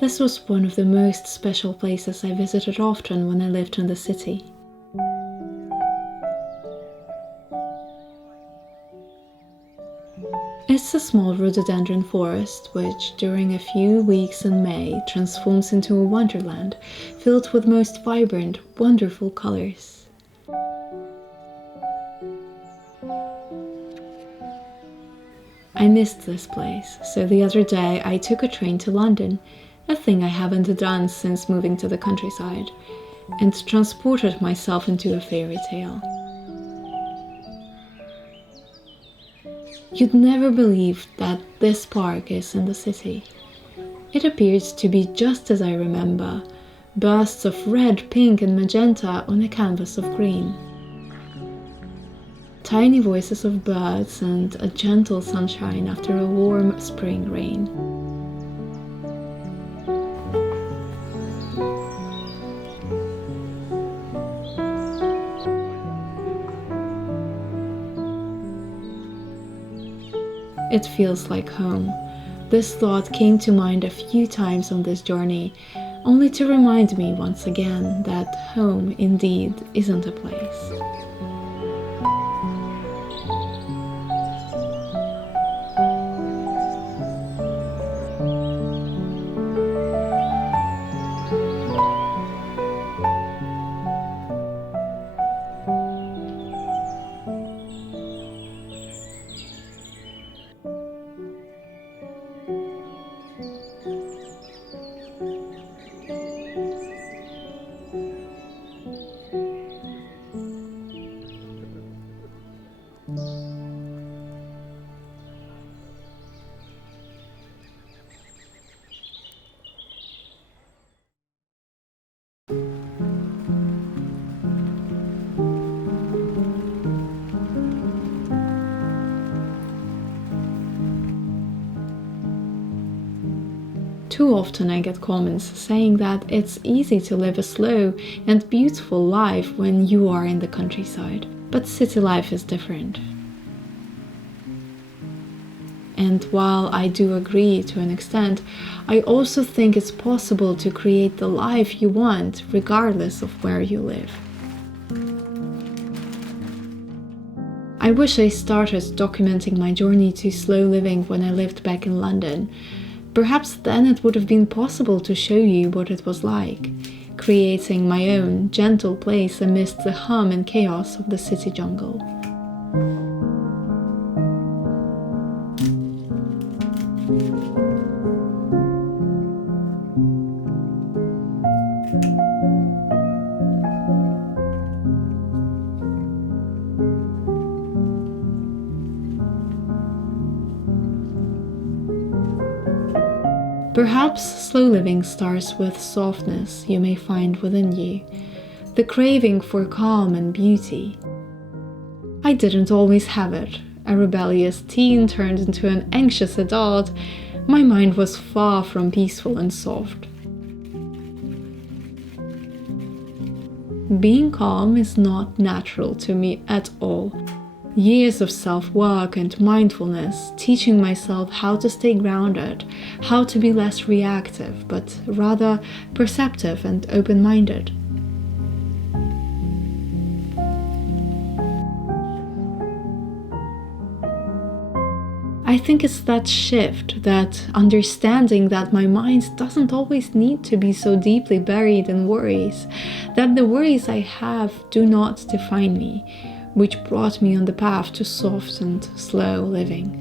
This was one of the most special places I visited often when I lived in the city. It's a small rhododendron forest which, during a few weeks in May, transforms into a wonderland filled with most vibrant, wonderful colors. I missed this place, so the other day I took a train to London, a thing I haven't done since moving to the countryside, and transported myself into a fairy tale. You'd never believe that this park is in the city. It appears to be just as I remember, bursts of red, pink and magenta on a canvas of green. Tiny voices of birds and a gentle sunshine after a warm spring rain. It feels like home. This thought came to mind a few times on this journey, only to remind me once again that home indeed isn't a place. Too often I get comments saying that it's easy to live a slow and beautiful life when you are in the countryside, but city life is different. And while I do agree to an extent, I also think it's possible to create the life you want regardless of where you live. I wish I started documenting my journey to slow living when I lived back in London. Perhaps then it would have been possible to show you what it was like, creating my own gentle place amidst the hum and chaos of the city jungle. Perhaps slow living starts with softness you may find within you, the craving for calm and beauty. I didn't always have it. A rebellious teen turned into an anxious adult. My mind was far from peaceful and soft. Being calm is not natural to me at all. Years of self-work and mindfulness, teaching myself how to stay grounded, how to be less reactive, but rather perceptive and open-minded. I think it's that shift, that understanding that my mind doesn't always need to be so deeply buried in worries, that the worries I have do not define me, which brought me on the path to soft and slow living.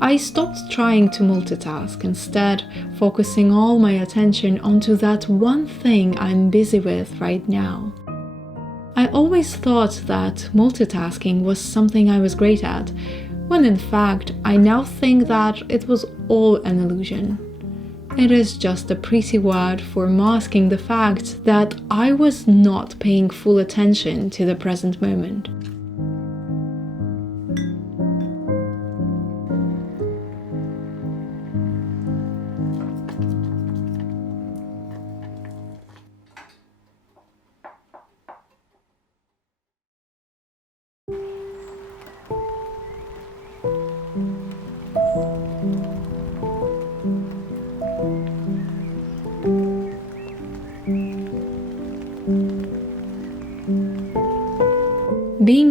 I stopped trying to multitask, instead focusing all my attention onto that one thing I'm busy with right now. I always thought that multitasking was something I was great at, when in fact I now think that it was all an illusion. It is just a pretty word for masking the fact that I was not paying full attention to the present moment.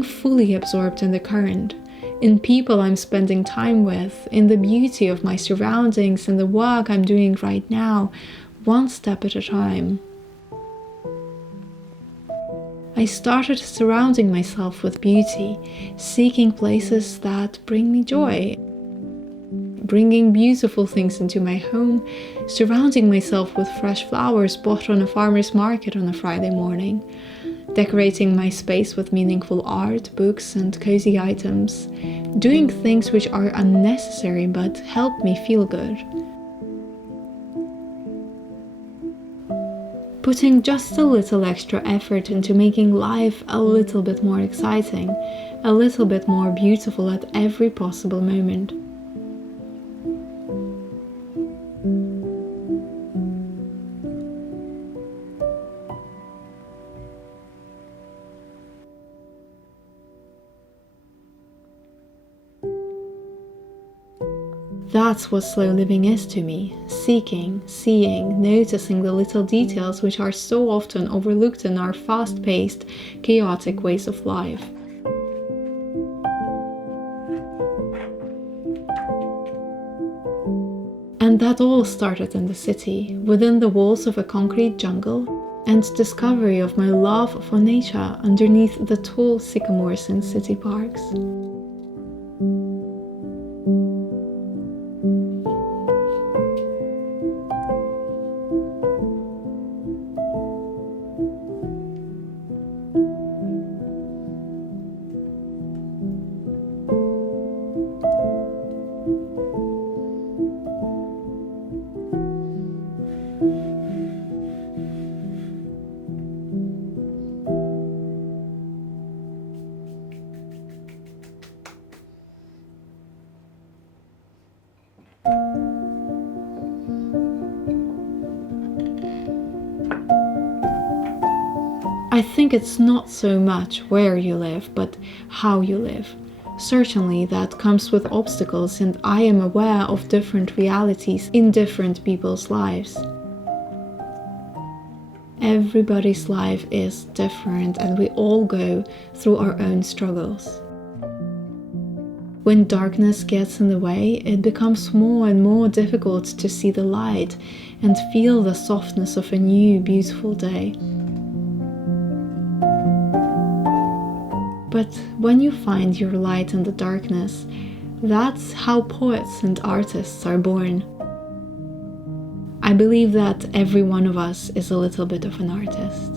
fully absorbed in the current, in people I'm spending time with, in the beauty of my surroundings and the work I'm doing right now, one step at a time. I started surrounding myself with beauty, seeking places that bring me joy, bringing beautiful things into my home, surrounding myself with fresh flowers bought on a farmer's market on a Friday morning, decorating my space with meaningful art, books, and cozy items, doing things which are unnecessary but help me feel good. Putting just a little extra effort into making life a little bit more exciting, a little bit more beautiful at every possible moment. That's what slow living is to me: seeking, seeing, noticing the little details which are so often overlooked in our fast-paced, chaotic ways of life. And that all started in the city, within the walls of a concrete jungle, and discovery of my love for nature underneath the tall sycamores in city parks. I think it's not so much where you live, but how you live. Certainly that comes with obstacles, and I am aware of different realities in different people's lives. Everybody's life is different, and we all go through our own struggles. When darkness gets in the way, it becomes more and more difficult to see the light and feel the softness of a new, beautiful day. But when you find your light in the darkness, that's how poets and artists are born. I believe that every one of us is a little bit of an artist.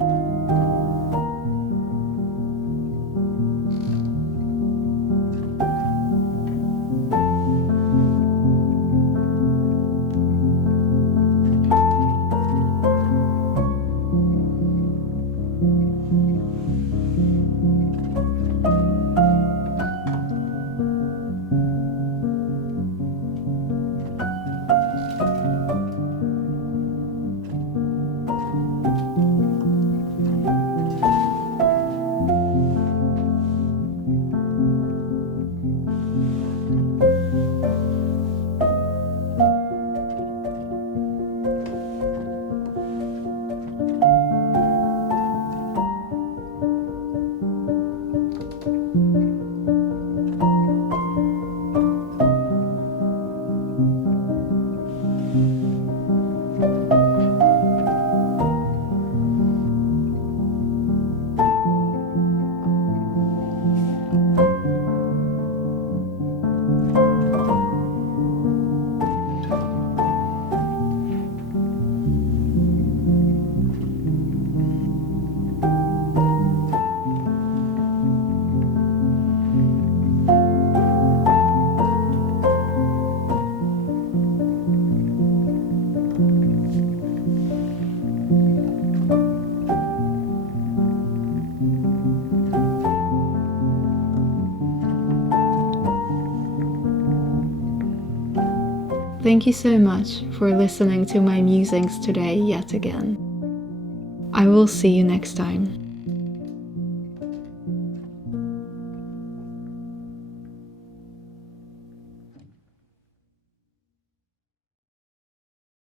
Thank you so much for listening to my musings today yet again. I will see you next time.